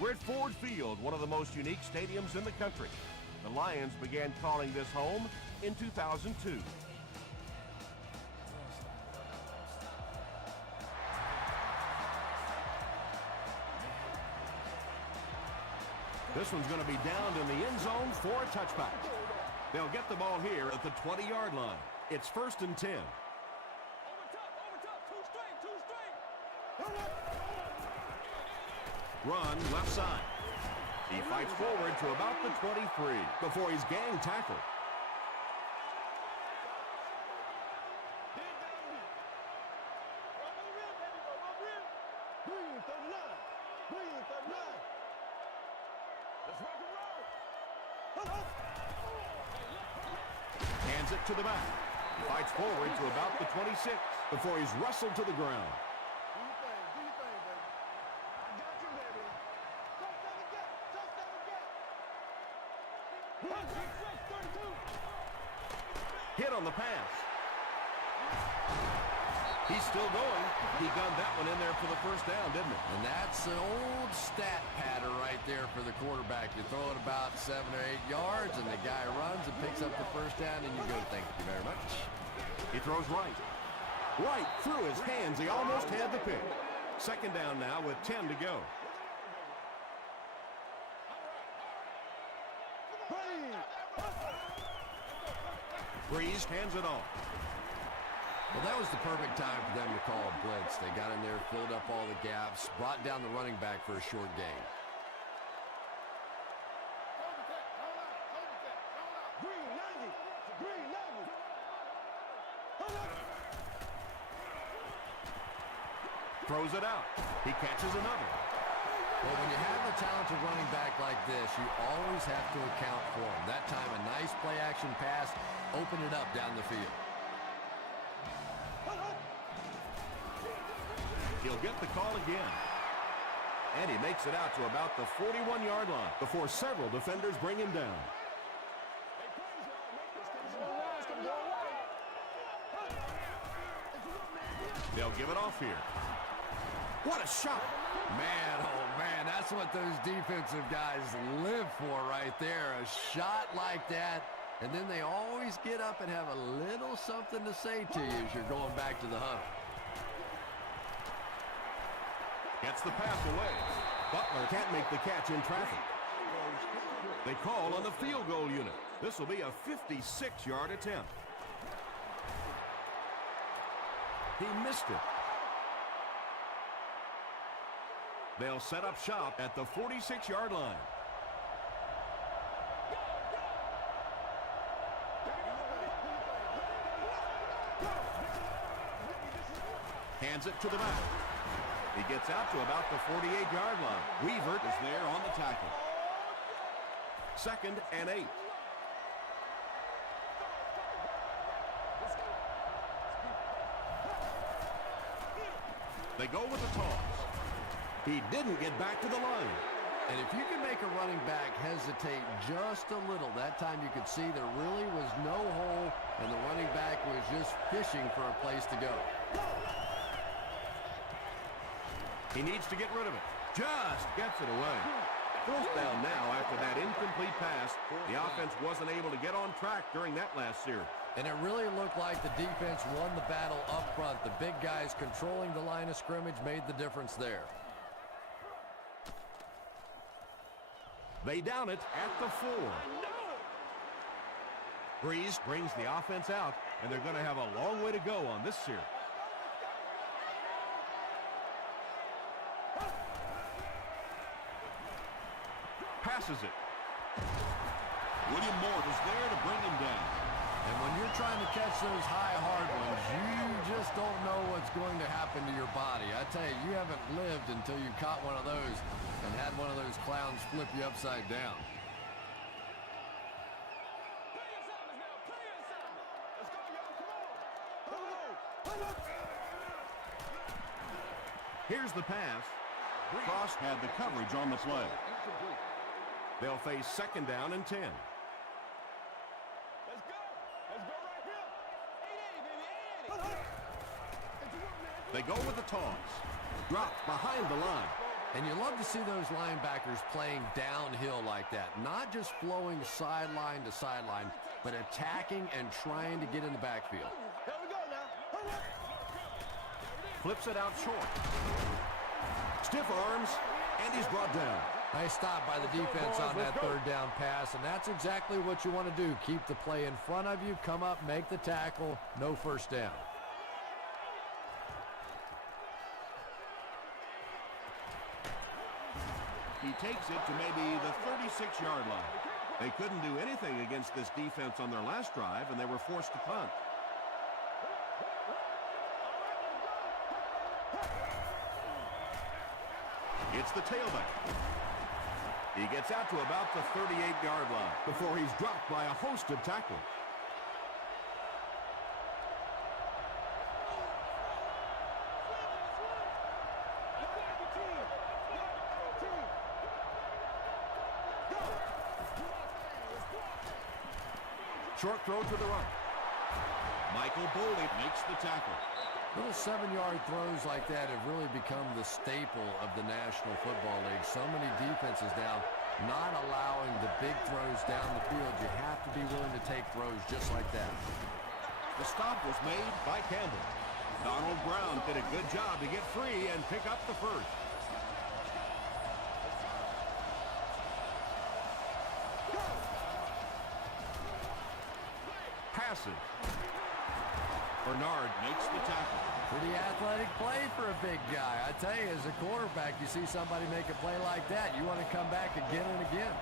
We're at Ford Field, one of the most unique stadiums in the country. The Lions began calling this home in 2002. This one's going to be downed in the end zone for a touchback. They'll get the ball here at the 20-yard line. It's 1st and 10. Run left side. He fights forward to about the 23 before he's gang tackled. Hands it to the back. He fights forward to about the 26 before he's wrestled to the ground. Hit on the pass. He's still going. He gunned that one in there for the first down, didn't he? And that's an old stat pattern right there for the quarterback. You throw it about 7 or 8 yards, and the guy runs and picks up the first down, and you go, thank you very much. He throws right. Right through his hands. He almost had the pick. 2nd down now with 10 to go. Breeze hands it off. Well, that was the perfect time for them to call a blitz. They got in there, filled up all the gaps, brought down the running back for a short gain. Throws it out. He catches another. Well, when you have a talented running back like this, you always have to account for him. That time, a nice play-action pass opened it up down the field. He'll get the call again. And he makes it out to about the 41-yard line before several defenders bring him down. They'll give it off here. What a shot! Man, oh man, that's what those defensive guys live for right there. A shot like that, and then they always get up and have a little something to say to you as you're going back to the huddle. Gets the pass away. Butler can't make the catch in traffic. They call on the field goal unit. This will be a 56-yard attempt. He missed it. They'll set up shop at the 46-yard line. Hands it to the back. He gets out to about the 48-yard line. Weaver is there on the tackle. 2nd and 8. They go with the toss. He didn't get back to the line. And if you can make a running back hesitate just a little, that time you could see there really was no hole, and the running back was just fishing for a place to go. He needs to get rid of it. Just gets it away. 4th down now after that incomplete pass. The offense wasn't able to get on track during that last series. And it really looked like the defense won the battle up front. The big guys controlling the line of scrimmage made the difference there. They down it at the 4. Breeze brings the offense out, and they're going to have a long way to go on this series. Passes it. William Moore is there to bring him down. And when you're trying to catch those high, hard ones, you just don't know what's going to happen to your body. I tell you, you haven't lived until you caught one of those and had one of those clowns flip you upside down. Here's the pass. Frost had the coverage on the play. They'll face 2nd down and 10. They go with the toss. Dropped behind the line. And you love to see those linebackers playing downhill like that. Not just flowing sideline to sideline, but attacking and trying to get in the backfield. Here we go now. Hurry up. Flips it out short. Stiff arms, and he's brought down. Nice stop by the defense on that third down pass, and that's exactly what you want to do. Keep the play in front of you, come up, make the tackle, no first down. He takes it to maybe the 36-yard line. They couldn't do anything against this defense on their last drive, and they were forced to punt. It's the tailback. He gets out to about the 38-yard line before he's dropped by a host of tacklers. Short throw to the right. Michael Boley makes the tackle. Little 7-yard throws like that have really become the staple of the National Football League. So many defenses now not allowing the big throws down the field. You have to be willing to take throws just like that. The stop was made by Campbell. Donald Brown did a good job to get free and pick up the first. Passes. Bernard makes the tackle. Pretty athletic play for a big guy. I tell you, as a quarterback, you see somebody make a play like that, you want to come back again and again.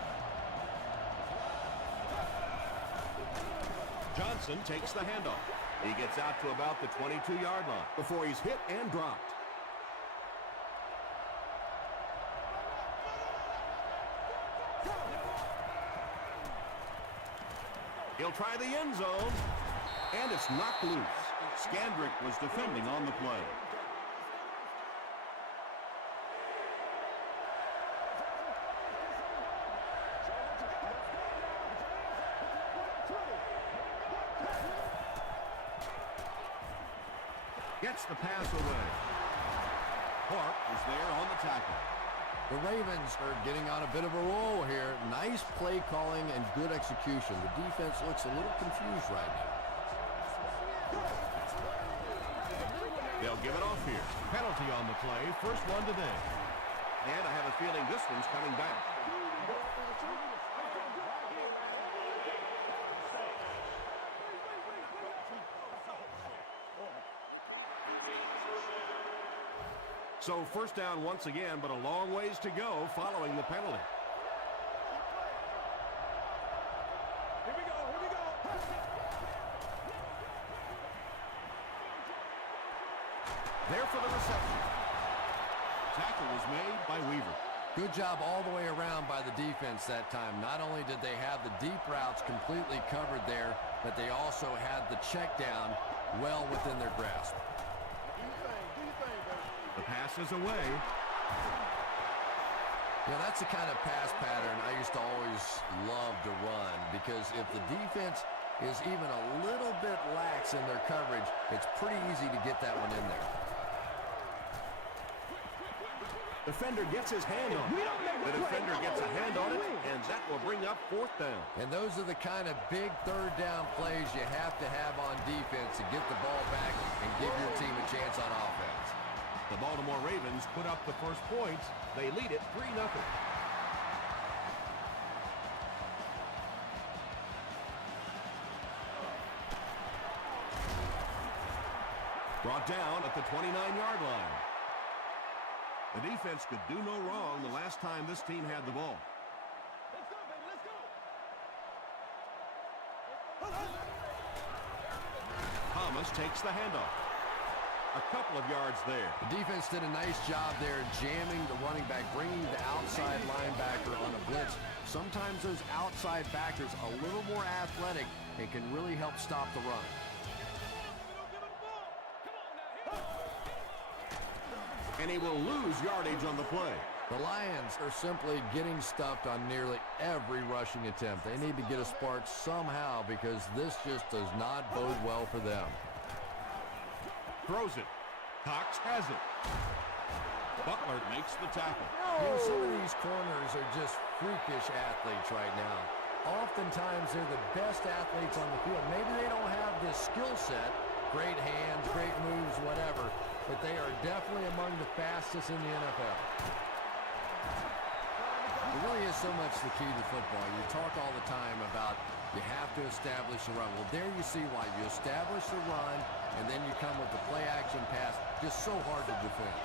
Johnson takes the handoff. He gets out to about the 22-yard line before he's hit and dropped. He'll try the end zone, and it's knocked loose. Scandrick was defending on the play. Gets the pass away. Clark is there on the tackle. The Ravens are getting on a bit of a roll here. Nice play calling and good execution. The defense looks a little confused right now. They'll give it off here. Penalty on the play. First one today. And I have a feeling this one's coming back. So first down once again, but a long ways to go following the penalty. Here we go. Here we go. There for the reception. Tackle was made by Weaver. Good job all the way around by the defense that time. Not only did they have the deep routes completely covered there, but they also had the check down well within their grasp. The pass is away. Yeah, that's the kind of pass pattern I used to always love to run, because if the defense is even a little bit lax in their coverage, it's pretty easy to get that one in there. Defender gets his hand on it. The defender gets a hand on it, and that will bring up fourth down. And those are the kind of big third down plays you have to have on defense to get the ball back and give your team a chance on offense. The Baltimore Ravens put up the first points. They lead it 3-0. Brought down at the 29-yard line. The defense could do no wrong the last time this team had the ball. Let's go, baby. Let's go. Thomas takes the handoff. A couple of yards there. The defense did a nice job there jamming the running back, bringing the outside linebacker on a blitz. Sometimes those outside backers a little more athletic and can really help stop the run. And he will lose yardage on the play. The Lions are simply getting stuffed on nearly every rushing attempt. They need to get a spark somehow, because this just does not bode well for them. Throws it. Cox has it. Butler makes the tackle. You know, some of these corners are just freakish athletes right now. Oftentimes, they're the best athletes on the field. Maybe they don't have this skill set, great hands, great moves, whatever, but they are definitely among the fastest in the NFL. It really is so much the key to football. You talk all the time about you have to establish the run. Well, there you see why. You establish the run, and then you come with the play-action pass. Just so hard to defend.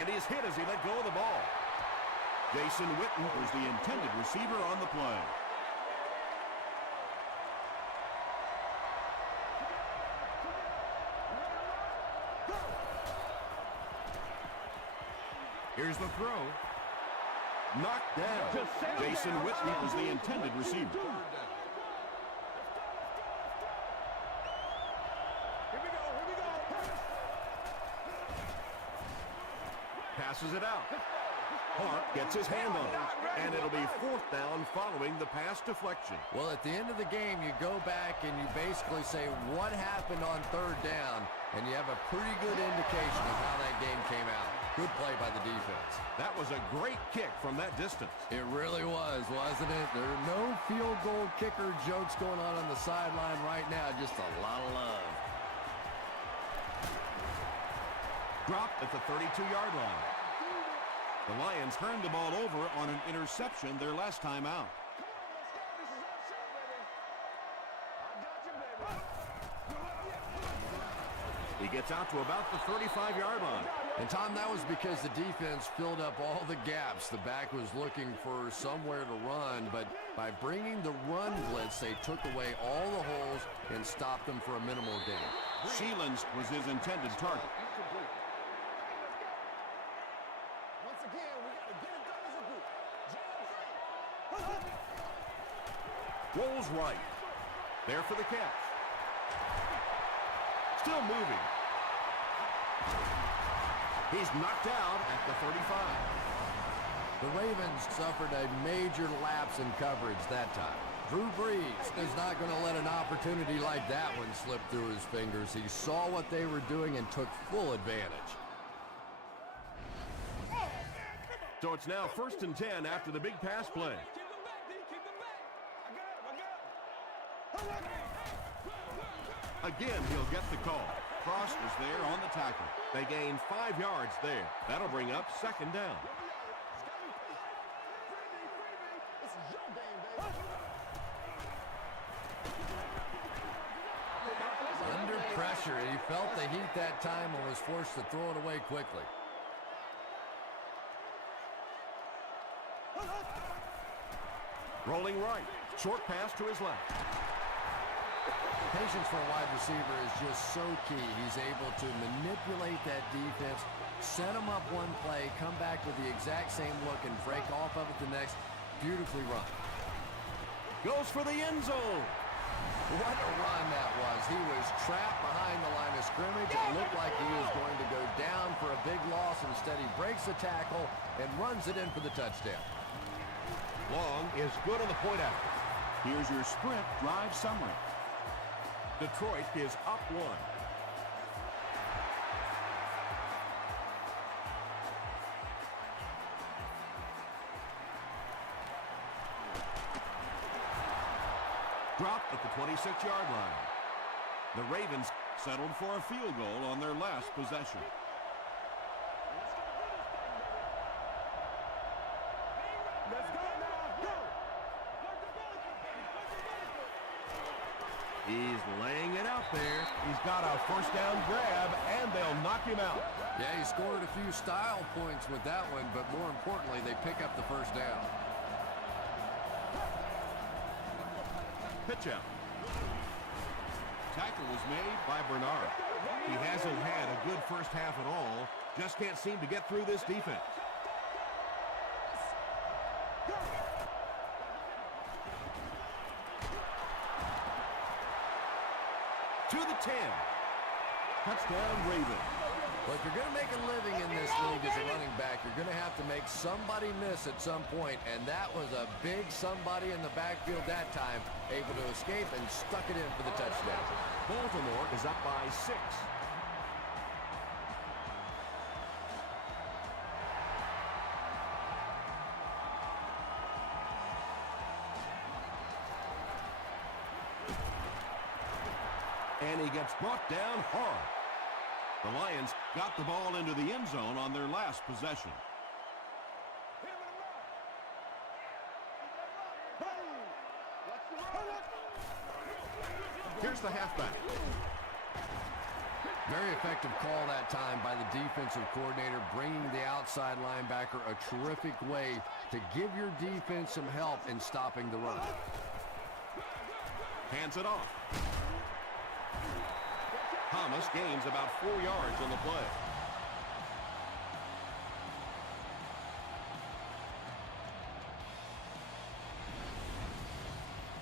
And he's hit as he let go of the ball. Jason Witten was the intended receiver on the play. Here's the throw. Knocked down. Jason Witten was the intended receiver. Passes it out. Hart gets his hand on it. And it'll be 4th down following the pass deflection. Well, at the end of the game, you go back and you basically say what happened on 3rd down, and you have a pretty good indication of how that game came out. Good play by the defense. That was a great kick from that distance. It really was, wasn't it? There are no field goal kicker jokes going on the sideline right now. Just a lot of love. Dropped at the 32-yard line. The Lions turned the ball over on an interception their last time out. He gets out to about the 35-yard line. And, Tom, that was because the defense filled up all the gaps. The back was looking for somewhere to run, but by bringing the run blitz, they took away all the holes and stopped them for a minimal gain. Sheelan's was his intended target. Rolls right. There for the catch. Still moving. He's knocked out at the 35. The Ravens suffered a major lapse in coverage that time. Drew Brees is not going to let an opportunity like that one slip through his fingers. He saw what they were doing and took full advantage. So it's now 1st and 10 after the big pass play. Again, he'll get the call. Frost is there on the tackle. They gain 5 yards there. That'll bring up 2nd down. Under pressure, he felt the heat that time and was forced to throw it away quickly. Rolling right. Short pass to his left. Patience for a wide receiver is just so key. He's able to manipulate that defense, set them up one play, come back with the exact same look, and break off of it the next. Beautifully run. Goes for the end zone. What a run that was. He was trapped behind the line of scrimmage. It looked like he was going to go down for a big loss. Instead, he breaks the tackle and runs it in for the touchdown. Long is good on the point after. Here's your sprint drive summary. Detroit is up 1. Dropped at the 26-yard line. The Ravens settled for a field goal on their last possession. He's laying it out there. He's got a 1st down grab, and they'll knock him out. Yeah, he scored a few style points with that one, but more importantly, they pick up the 1st down. Pitch out. Tackle was made by Bernard. He hasn't had a good first half at all. Just can't seem to get through this defense. To the 10. Touchdown, Ravens. Well, if you're going to make a living in this league as a running back, you're going to have to make somebody miss at some point, and that was a big somebody in the backfield that time, able to escape and stuck it in for the touchdown. Baltimore is up by 6. And he gets brought down hard. The Lions got the ball into the end zone on their last possession. Here's the halfback. Very effective call that time by the defensive coordinator, bringing the outside linebacker a terrific way to give your defense some help in stopping the run. Hands it off. Thomas gains about 4 yards on the play.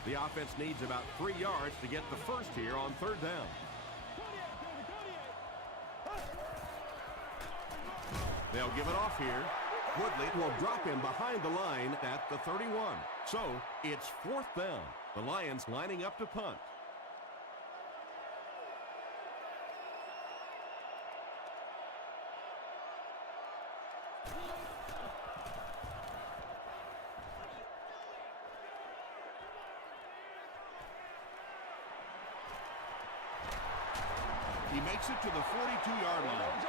The offense needs about 3 yards to get the first here on 3rd down. They'll give it off here. Woodley will drop him behind the line at the 31. So it's 4th down. The Lions lining up to punt. He makes it to the 42-yard line.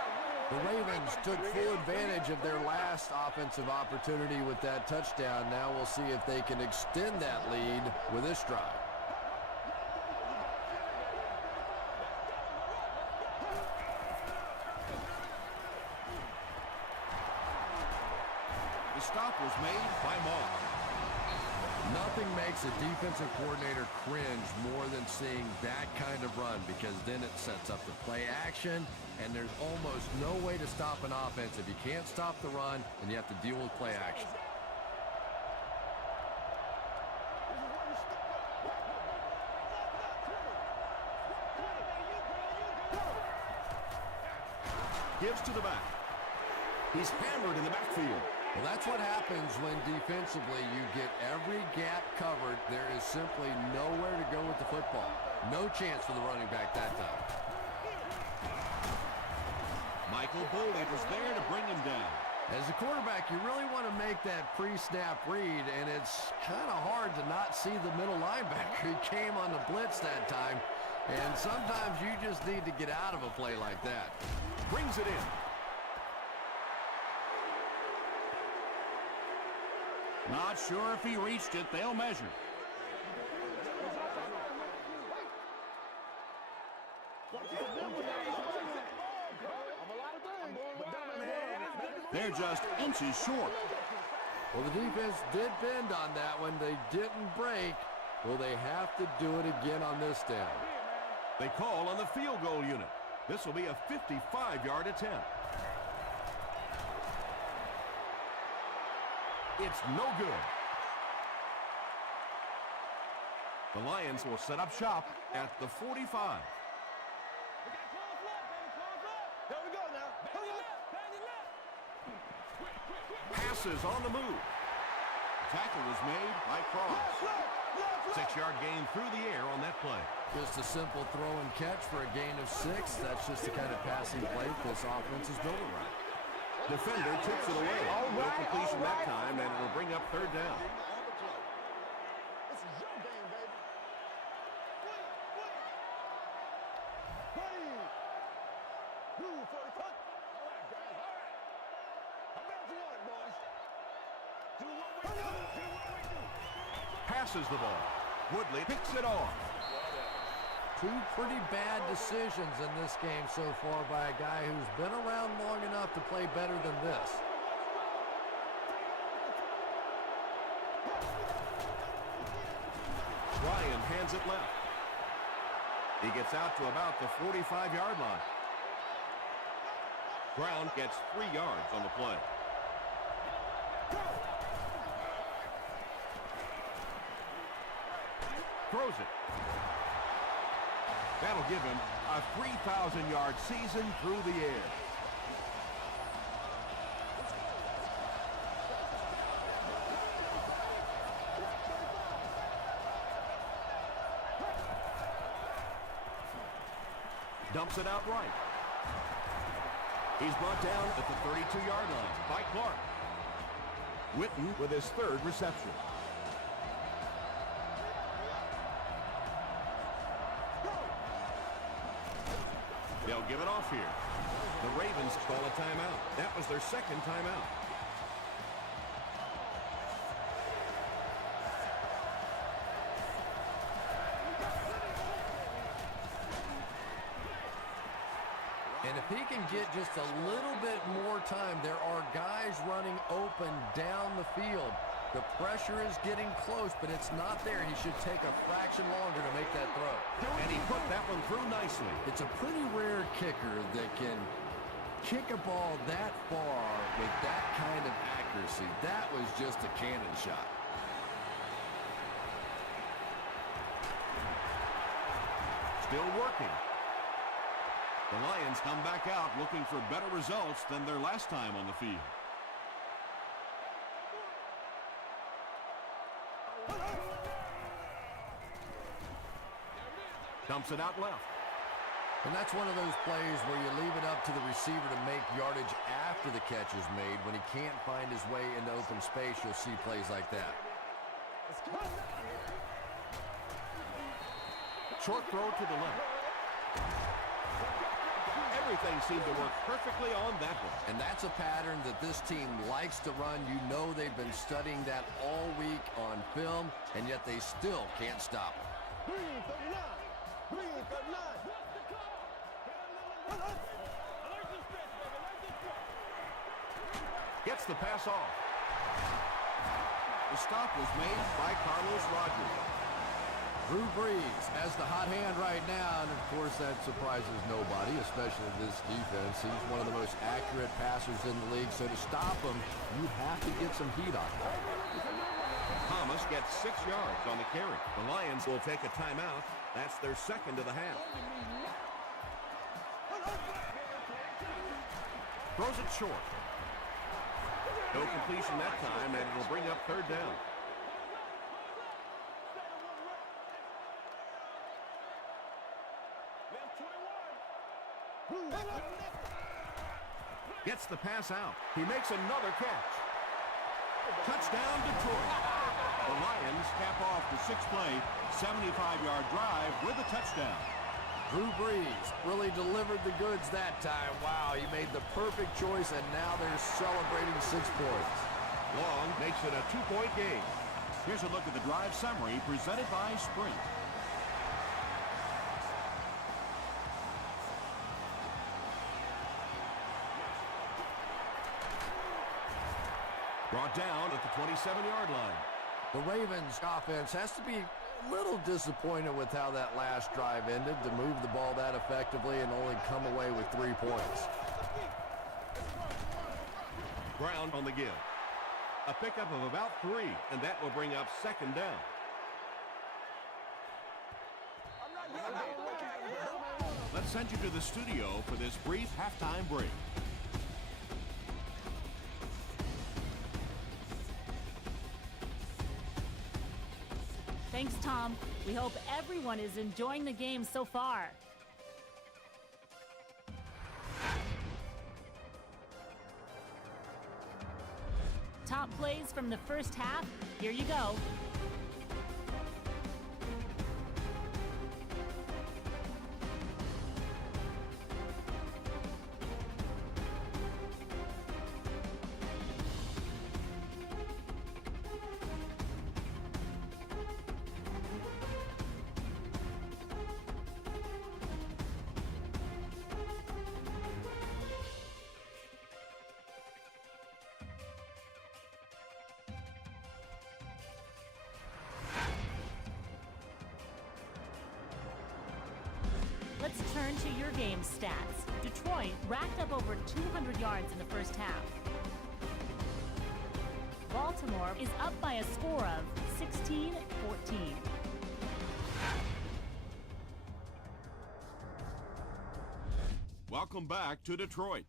The Ravens took full advantage of their last offensive opportunity with that touchdown. Now we'll see if they can extend that lead with this drive. The stop was made by Moss. Nothing makes a defensive coordinator cringe more than seeing that kind of run, because then it sets up the play action, and there's almost no way to stop an offense if you can't stop the run and you have to deal with play action. Gives to the back. He's hammered in the backfield. Well, that's what happens when defensively you get every gap covered. There is simply nowhere to go with the football. No chance for the running back that time. Michael Boley was there to bring him down. As a quarterback, you really want to make that pre-snap read, and it's kind of hard to not see the middle linebacker. He came on the blitz that time, and sometimes you just need to get out of a play like that. Brings it in. Not sure if he reached it. They'll measure. They're just inches short. Well, the defense did bend on that one. They didn't break. Will they have to do it again on this down? They call on the field goal unit. This will be a 55-yard attempt. It's no good. The Lions will set up shop at the 45. Passes on the move. Tackle was made by Cross. 6-yard gain through the air on that play. Just a simple throw and catch for a gain of 6. That's just the kind of passing play this offense is built around. Defender tips it away. No completion that time, and it'll bring up 3rd down. This is your game, baby. Move for the punt. All right, guys, all right. How about you want it, boys? Do what we do. Do what we do. Passes the ball. Woodley picks it off. Two pretty bad decisions in this game so far by a guy who's been around long enough to play better than this. Ryan hands it left. He gets out to about the 45-yard line. Brown gets 3 yards on the play. Throws it. That'll give him a 3,000-yard season through the air. Dumps it out right. He's brought down at the 32-yard line by Clark. Witten with his third reception. They'll give it off here. The Ravens call a timeout. That was their second timeout. And if he can get just a little bit more time, there are guys running open down the field. The pressure is getting close, but it's not there. He should take a fraction longer to make that throw. And he put that one through nicely. It's a pretty rare kicker that can kick a ball that far with that kind of accuracy. That was just a cannon shot. Still working. The Lions come back out looking for better results than their last time on the field. Dumps it out left. And that's one of those plays where you leave it up to the receiver to make yardage after the catch is made. When he can't find his way into open space, you'll see plays like that. Short throw to the left. Everything seemed to work perfectly on that one. And that's a pattern that this team likes to run. You know they've been studying that all week on film, and yet they still can't stop it. Gets the pass off. The stop was made by Carlos Rogers. Drew Brees has the hot hand right now, and of course that surprises nobody, especially this defense. He's one of the most accurate passers in the league, so to stop him, you have to get some heat on him. Thomas gets 6 yards on the carry. The Lions will take a timeout. That's their second of the half. Throws it short. No completion that time, and it'll bring up third down. Gets the pass out. He makes another catch. Touchdown, Detroit. The Lions cap off the 6-play, 75-yard drive with a touchdown. Drew Brees really delivered the goods that time. Wow, he made the perfect choice, and now they're celebrating 6 points. Long makes it a 2-point game. Here's a look at the drive summary presented by Sprint. Brought down at the 27-yard line. The Ravens offense has to be a little disappointed with how that last drive ended, to move the ball that effectively and only come away with 3 points. Brown on the give. A pickup of about 3, and that will bring up second down. Let's send you to the studio for this brief halftime break. Thanks, Tom. We hope everyone is enjoying the game so far. Top plays from the first half. Here you go. Let's turn to your game stats. Detroit racked up over 200 yards in the first half. Baltimore is up by a score of 16-14. Welcome back to Detroit.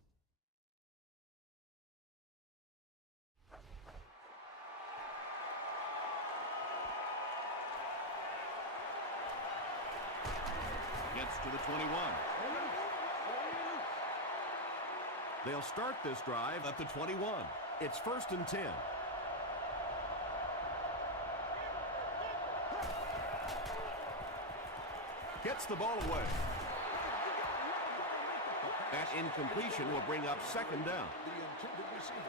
Gets to the 21. They'll start this drive at the 21. It's 1st and 10. Gets the ball away. That incompletion will bring up 2nd down. The intended receiver.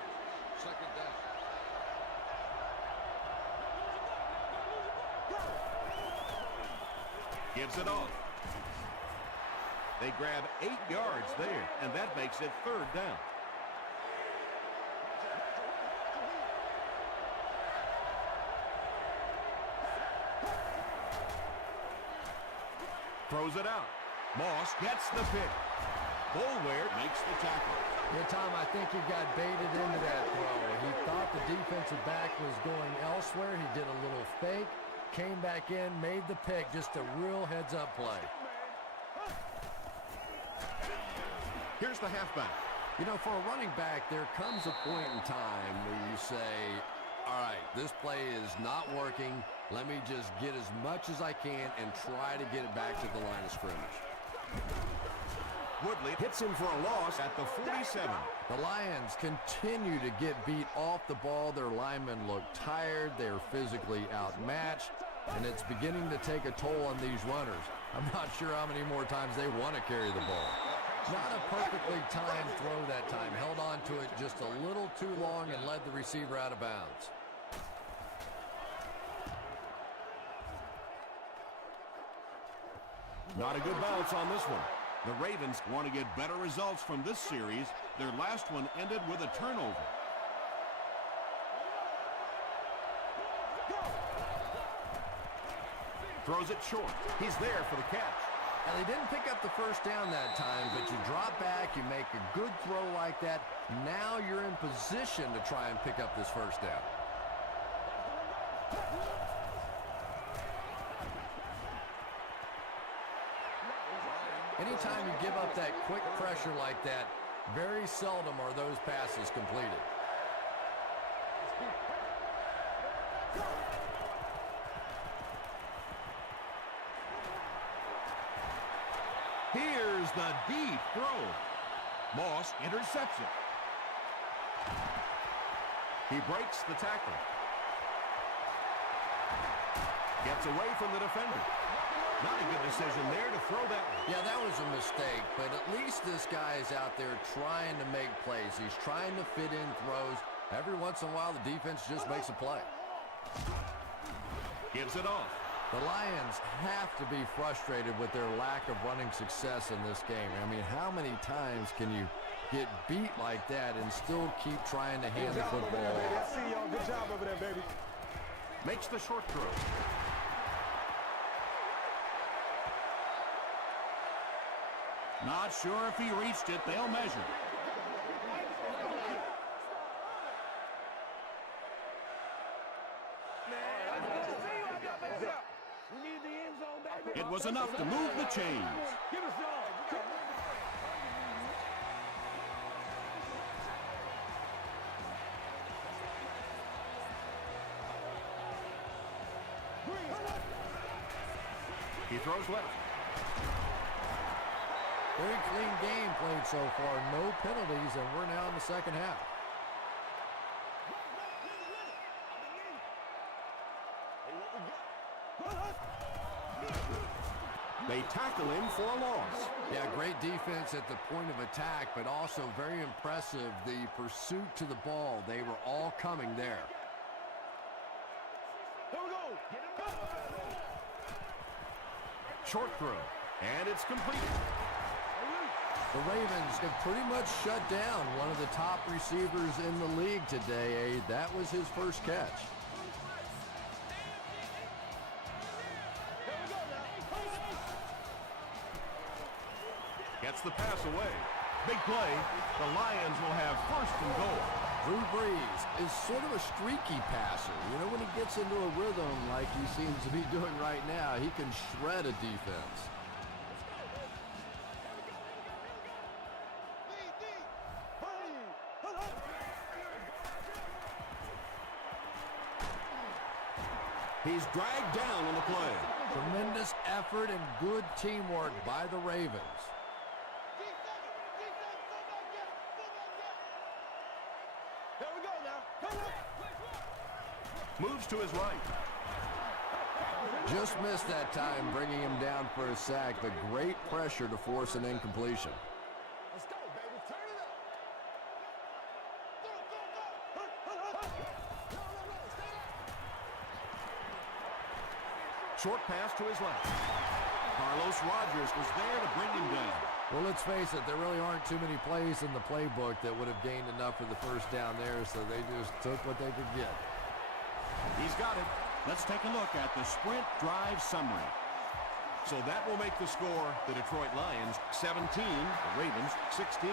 2nd down. Gives it off. They grab 8 yards there, and that makes it 3rd down. Throws it out. Moss gets the pick. Boulware makes the tackle. Yeah, Tom, I think he got baited into that throw. He thought the defensive back was going elsewhere. He did a little fake, came back in, made the pick. Just a real heads-up play. Here's the halfback. You know, for a running back, there comes a point in time where you say, all right, this play is not working. Let me just get as much as I can and try to get it back to the line of scrimmage. Woodley hits him for a loss at the 47. The Lions continue to get beat off the ball. Their linemen look tired. They're physically outmatched, and it's beginning to take a toll on these runners. I'm not sure how many more times they want to carry the ball. Not a perfectly timed throw that time. Held on to it just a little too long and led the receiver out of bounds. Not a good bounce on this one. The Ravens want to get better results from this series. Their last one ended with a turnover. Throws it short. He's there for the catch. And they didn't pick up the first down that time, but you drop back, you make a good throw like that. Now you're in position to try and pick up this first down. Anytime you give up that quick pressure like that, very seldom are those passes completed. Here's the deep throw. Moss intercepts it. He breaks the tackle. Gets away from the defender. Not a good decision there to throw that one. Yeah, that was a mistake, but at least this guy is out there trying to make plays. He's trying to fit in throws. Every once in a while, the defense just makes a play. Gives it off. The Lions have to be frustrated with their lack of running success in this game. I mean, how many times can you get beat like that and still keep trying to hand the football off? I see y'all. Good job over there, baby. Makes the short throw. Not sure if he reached it. They'll measure. It was enough to move the chains. Give us all. He throws left. Very clean game played so far. No penalties, and we're now in the second half. They tackle him for a loss. Yeah, great defense at the point of attack, but also very impressive, the pursuit to the ball. They were all coming there. Here we go. Short throw. And it's complete. The Ravens have pretty much shut down one of the top receivers in the league today. That was his first catch. Gets the pass away. Big play. The Lions will have 1st and goal. Drew Brees is sort of a streaky passer. You know, when he gets into a rhythm like he seems to be doing right now, he can shred a defense. He's dragged down on the play. Tremendous effort and good teamwork by the Ravens. Moves to his right. Just missed that time, bringing him down for a sack, but great pressure to force an incompletion. Let's go, baby. Turn it up. Go. No, stay there. Short pass to his left. Carlos Rogers was there to bring him down. Well, let's face it, there really aren't too many plays in the playbook that would have gained enough for the first down there, so they just took what they could get. He's got it. Let's take a look at the sprint drive summary. So that will make the score the Detroit Lions 17, the Ravens 16.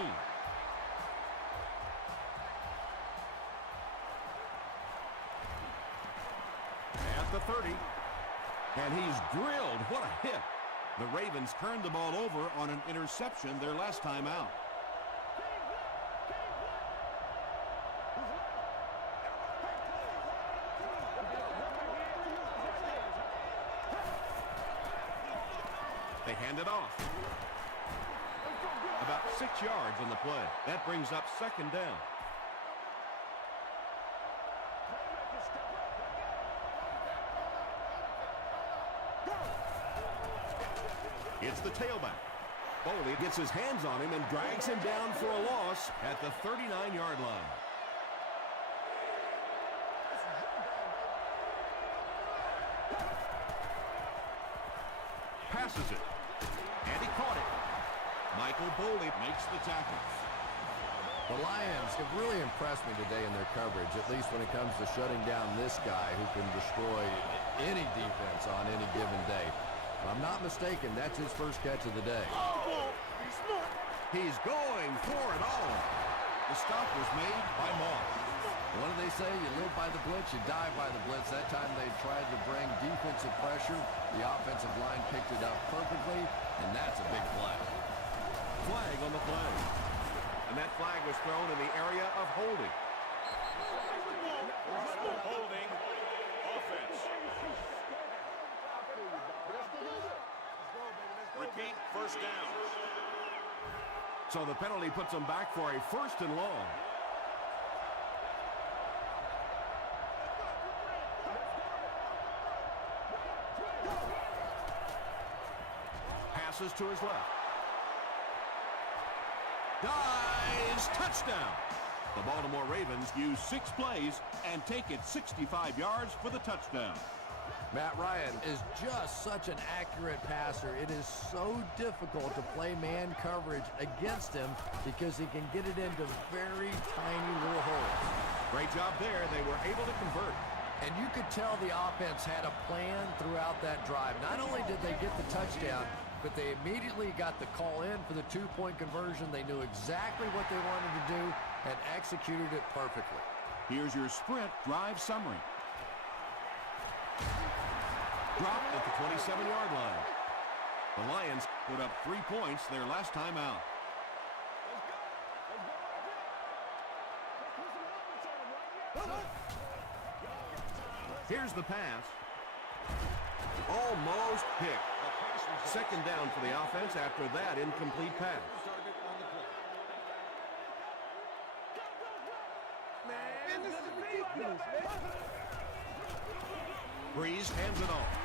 At the 30. And he's drilled. What a hit. The Ravens turned the ball over on an interception their last time out. They hand it off. About 6 yards on the play. That brings up second down. It's the tailback. Foley gets his hands on him and drags him down for a loss at the 39-yard line. Passes it. And he caught it. Michael Foley makes the tackle. The Lions have really impressed me today in their coverage, at least when it comes to shutting down this guy who can destroy any defense on any given day. If I'm not mistaken, that's his first catch of the day. He's going for it all. The stop was made by Moss. What do they say? You live by the blitz, you die by the blitz. That time they tried to bring defensive pressure. The offensive line picked it up perfectly, and that's a big play. Flag on the play. And that flag was thrown in the area of holding. Holding offense. Repeat, first down. So the penalty puts them back for a first and long. Passes to his left. Dives, touchdown. The Baltimore Ravens use 6 plays and take it 65 yards for the touchdown. Matt Ryan is just such an accurate passer. It is so difficult to play man coverage against him because he can get it into very tiny little holes. Great job there. They were able to convert. And you could tell the offense had a plan throughout that drive. Not only did they get the touchdown, but they immediately got the call in for the 2-point conversion. They knew exactly what they wanted to do and executed it perfectly. Here's your sprint drive summary. Dropped at the 27-yard line. The Lions put up 3 points their last time out. Here's the pass. Almost picked. Second down for the offense after that incomplete pass. Breeze hands it off.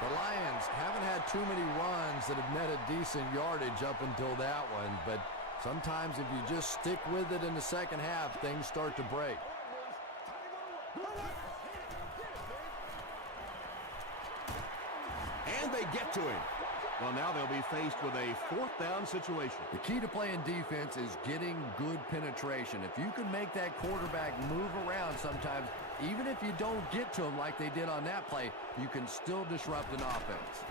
The Lions haven't had too many runs that have netted decent yardage up until that one, but sometimes if you just stick with it in the second half, things start to break. And they get to him. Well, now they'll be faced with a 4th down situation. The key to playing defense is getting good penetration. If you can make that quarterback move around sometimes, even if you don't get to him like they did on that play, you can still disrupt an offense.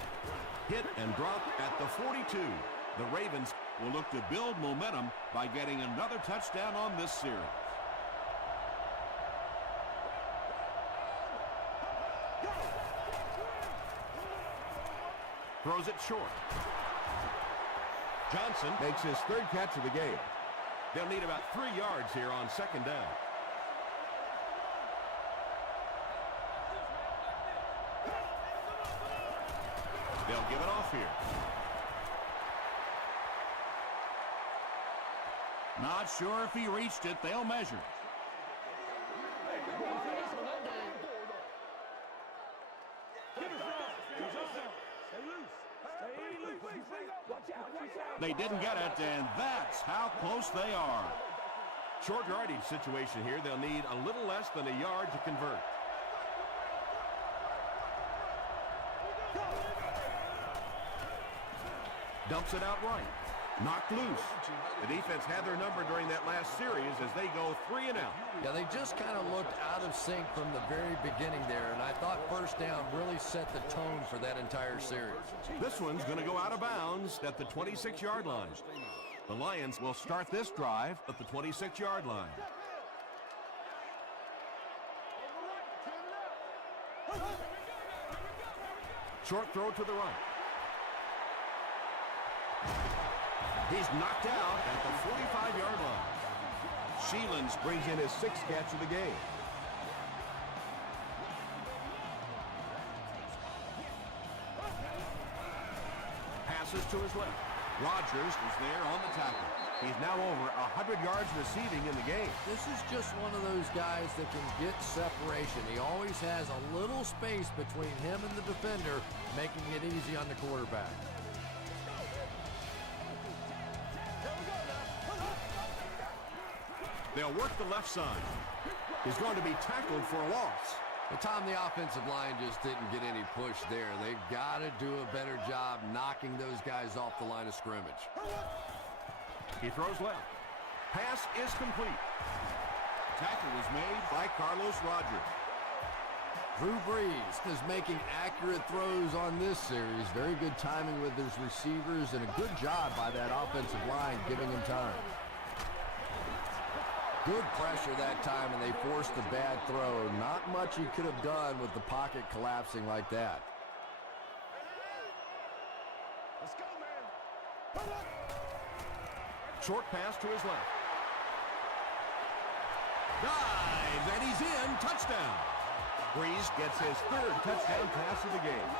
Hit and drop at the 42. The Ravens will look to build momentum by getting another touchdown on this series. Throws it short. Johnson makes his 3rd catch of the game. They'll need about 3 yards here on second down. They'll give it off here. Not sure if he reached it. They'll measure. they didn't get it, and that's how close they are. Short yardage situation here. They'll need a little less than a yard to convert. Dumps it out right. Knocked loose. The defense had their number during that last series as they go 3 and out. Yeah, they just kind of looked out of sync from the very beginning there, and I thought first down really set the tone for that entire series. This one's going to go out of bounds at the 26-yard line. The Lions will start this drive at the 26-yard line. Short throw to the right. He's knocked out at the 45-yard line. Sheelands brings in his 6th catch of the game. Passes to his left. Rodgers is there on the tackle. He's now over 100 yards receiving in the game. This is just one of those guys that can get separation. He always has a little space between him and the defender, making it easy on the quarterback. They'll work the left side. He's going to be tackled for a loss. But Tom, the offensive line just didn't get any push there. They've got to do a better job knocking those guys off the line of scrimmage. He throws left. Pass is complete. Tackle was made by Carlos Rodgers. Drew Brees is making accurate throws on this series. Very good timing with his receivers and a good job by that offensive line giving him time. Good pressure that time, and they forced a bad throw. Not much he could have done with the pocket collapsing like that. Let's go, man. Short pass to his left. Dives, and he's in. Touchdown. Brees gets his 3rd touchdown pass of the game.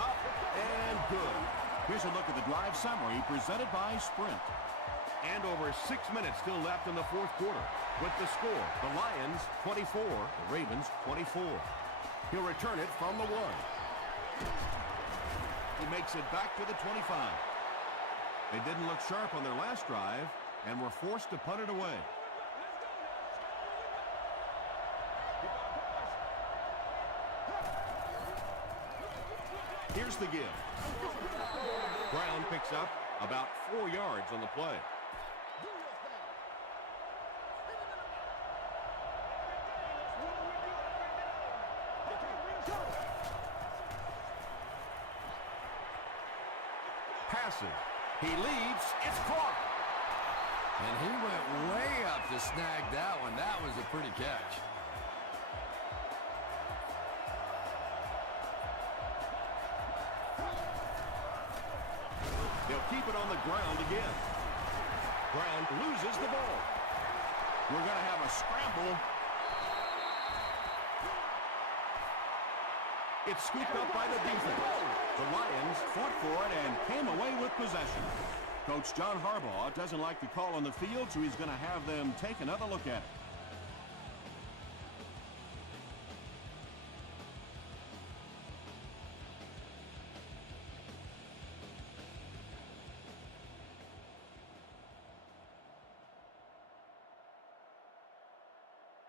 Up and good. Here's a look at the drive summary presented by Sprint. And over 6 minutes still left in the 4th quarter. With the score, the Lions 24, the Ravens 24. He'll return it from the 1. He makes it back to the 25. They didn't look sharp on their last drive and were forced to punt it away. Here's the give. Brown picks up about 4 yards on the play. Passing. He leads. It's caught. And he went way up to snag that one. That was a pretty catch. They'll keep it on the ground again. Brown loses the ball. We're going to have a scramble. It's scooped up by the defense. The Lions fought for it and came away with possession. Coach John Harbaugh doesn't like the call on the field, so he's going to have them take another look at it.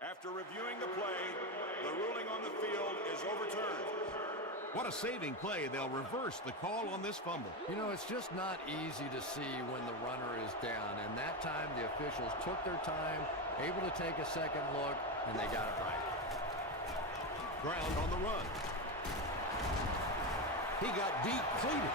After reviewing the play, the ruling on the field is overturned. What a saving play. They'll reverse the call on this fumble. You know, it's just not easy to see when the runner is down, and that time the officials took their time, able to take a second look, and they got it right. Ground on the run. He got depleted.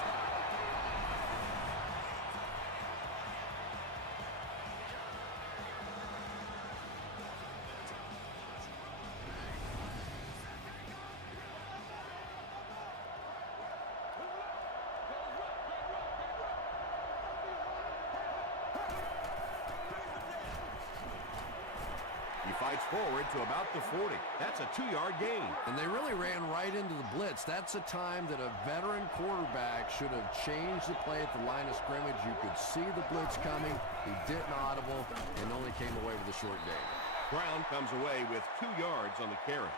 Fights forward to about the 40. That's a 2-yard gain. And they really ran right into the blitz. That's a time that a veteran quarterback should have changed the play at the line of scrimmage. You could see the blitz coming. He didn't audible and only came away with a short gain. Brown comes away with 2 yards on the carry.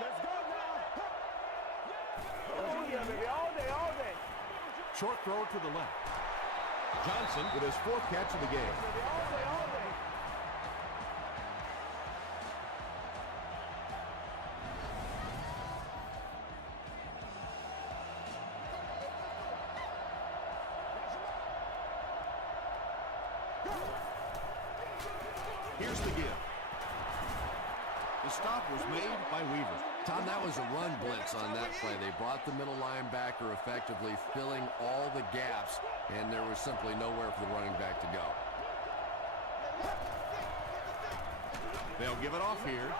Let's go now. Oh, yeah, baby. All day, all day. Short throw to the left. Johnson with his 4th catch of the game. Baby, all day, all day. Here's the give. The stop was made by Weaver. Tom, that was a run blitz on that play. They brought the middle linebacker effectively filling all the gaps, and there was simply nowhere for the running back to go. They'll give it off here.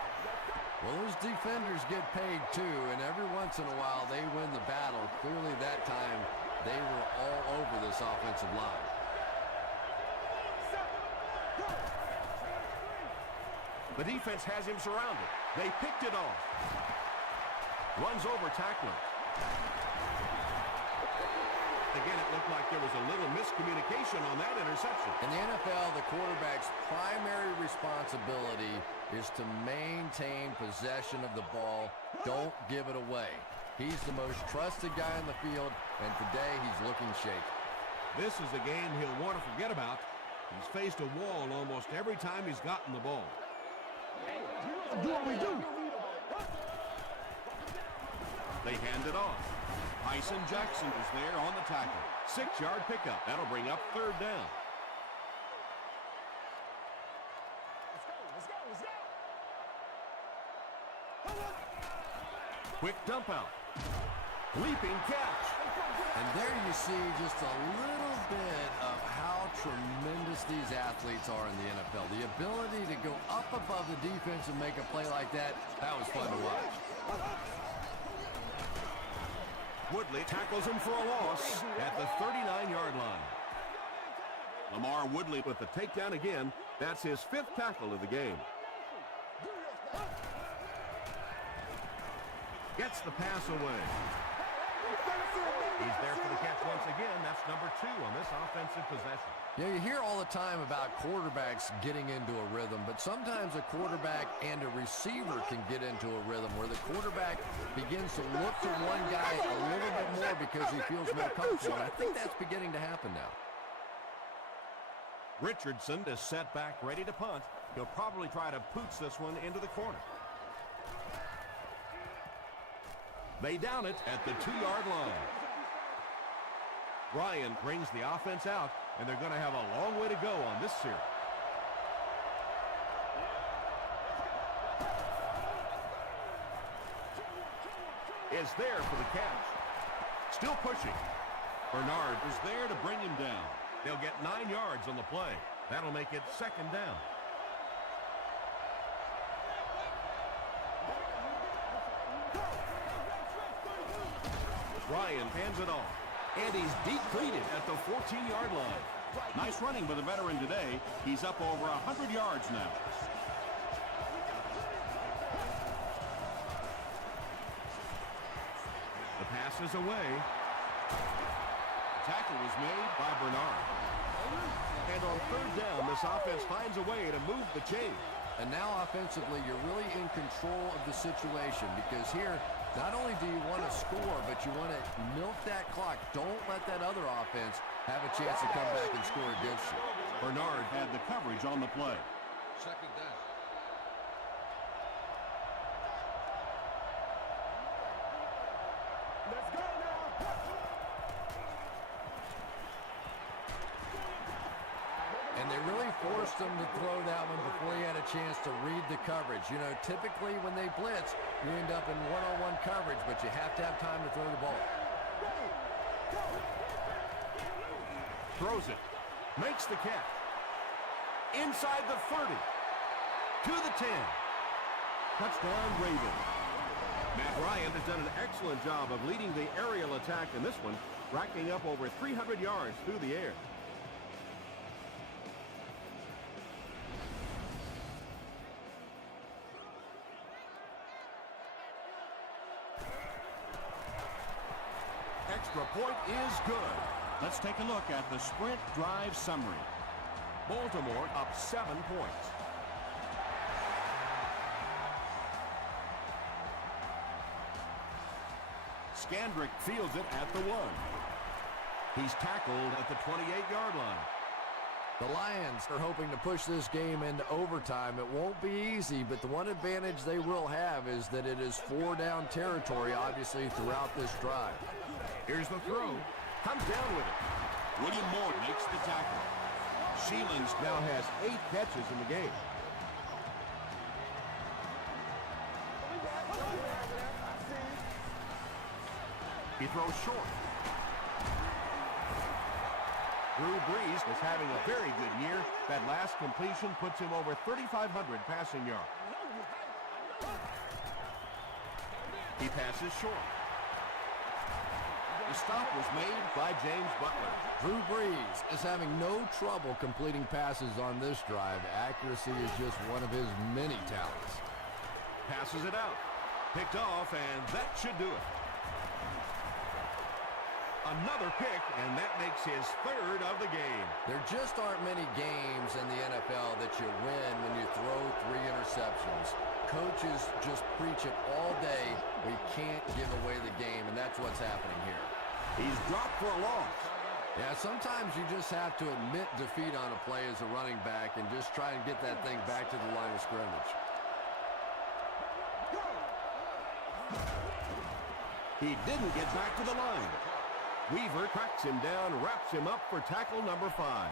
Well, those defenders get paid too, and every once in a while they win the battle. Clearly that time they were all over this offensive line. The defense has him surrounded. They picked it off. Runs over tackler. Again, it looked like there was a little miscommunication on that interception. In the NFL, the quarterback's primary responsibility is to maintain possession of the ball. Don't give it away. He's the most trusted guy in the field, and today he's looking shaky. This is a game he'll want to forget about. He's faced a wall almost every time he's gotten the ball. Do what we do. They hand it off. Tyson Jackson is there on the tackle. 6-yard pickup. That'll bring up 3rd down. Let's go, let's go, let's go. Quick dump out. Leaping catch. And there you see just a little bit of how tremendous these athletes are in the NFL. The ability to go up above the defense and make a play like that, that was fun to watch. Woodley tackles him for a loss at the 39-yard line. Lamar Woodley with the takedown again. That's his 5th tackle of the game. Gets the pass away. He's there for the catch once again. That's number 2 on this offensive possession. Yeah, you hear all the time about quarterbacks getting into a rhythm, but sometimes a quarterback and a receiver can get into a rhythm where the quarterback begins to look to one guy a little bit more because he feels more comfortable. And I think that's beginning to happen now. Richardson is set back, ready to punt. He'll probably try to pooch this one into the corner. They down it at the 2-yard line. Ryan brings the offense out, and they're going to have a long way to go on this series. Is there for the catch. Still pushing. Bernard is there to bring him down. They'll get 9 yards on the play. That'll make it 2nd down. Ryan hands it off. And he's deep-cleated at the 14-yard line. Nice running by the veteran today. He's up over 100 yards now. The pass is away. Tackle was made by Bernard. And on 3rd down, this offense finds a way to move the chain. And now offensively, you're really in control of the situation because here, not only do you want to score, but you want to milk that clock. Don't let that other offense have a chance to come back and score against you. Bernard had the coverage on the play. 2nd down. Let's go now. And they really forced him to throw that one before he had a chance to read the coverage. You know, typically when they blitz, you end up in one-on-one coverage, but you have to have time to throw the ball. Throws it. Makes the catch. Inside the 30. To the 10. Touchdown, Ravens. Matt Ryan has done an excellent job of leading the aerial attack in this one, racking up over 300 yards through the air. Extra point is good. Let's take a look at the sprint drive summary. Baltimore up 7 points. Skandrick fields it at the 1. He's tackled at the 28-yard line. The Lions are hoping to push this game into overtime. It won't be easy, but the one advantage they will have is that it is 4-down territory, obviously, throughout this drive. Here's the throw. Comes down with it. William Moore makes the tackle. Sheelands now has 8 catches in the game. He throws short. Drew Brees is having a very good year. That last completion puts him over 3,500 passing yards. He passes short. The stop was made by James Butler. Drew Brees is having no trouble completing passes on this drive. Accuracy is just one of his many talents. Passes it out. Picked off, and that should do it. Another pick, and that makes his 3rd of the game. There just aren't many games in the NFL that you win when you throw 3 interceptions. Coaches just preach it all day. We can't give away the game, and that's what's happening here. He's dropped for a loss. Yeah, sometimes you just have to admit defeat on a play as a running back and just try and get that thing back to the line of scrimmage. He didn't get back to the line. Weaver cracks him down, wraps him up for tackle number 5.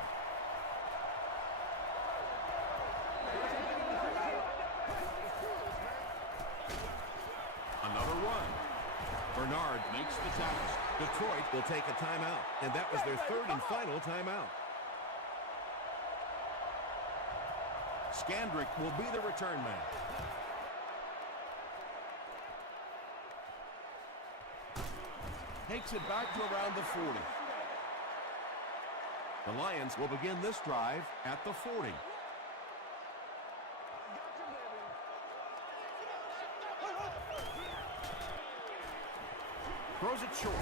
Another run. Bernard makes the tackle. Detroit will take a timeout, and that was their 3rd and final timeout. Skandrick will be the return man. Takes it back to around the 40. The Lions will begin this drive at the 40. Throws it short.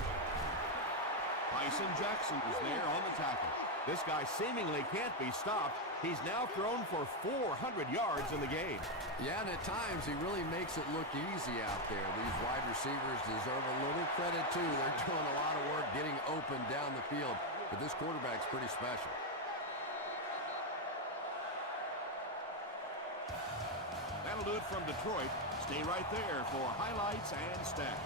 Tyson Jackson is there on the tackle. This guy seemingly can't be stopped. He's now thrown for 400 yards in the game. Yeah, and at times he really makes it look easy out there. These wide receivers deserve a little credit, too. They're doing a lot of work getting open down the field. But this quarterback's pretty special. That'll do it from Detroit. Stay right there for highlights and stats.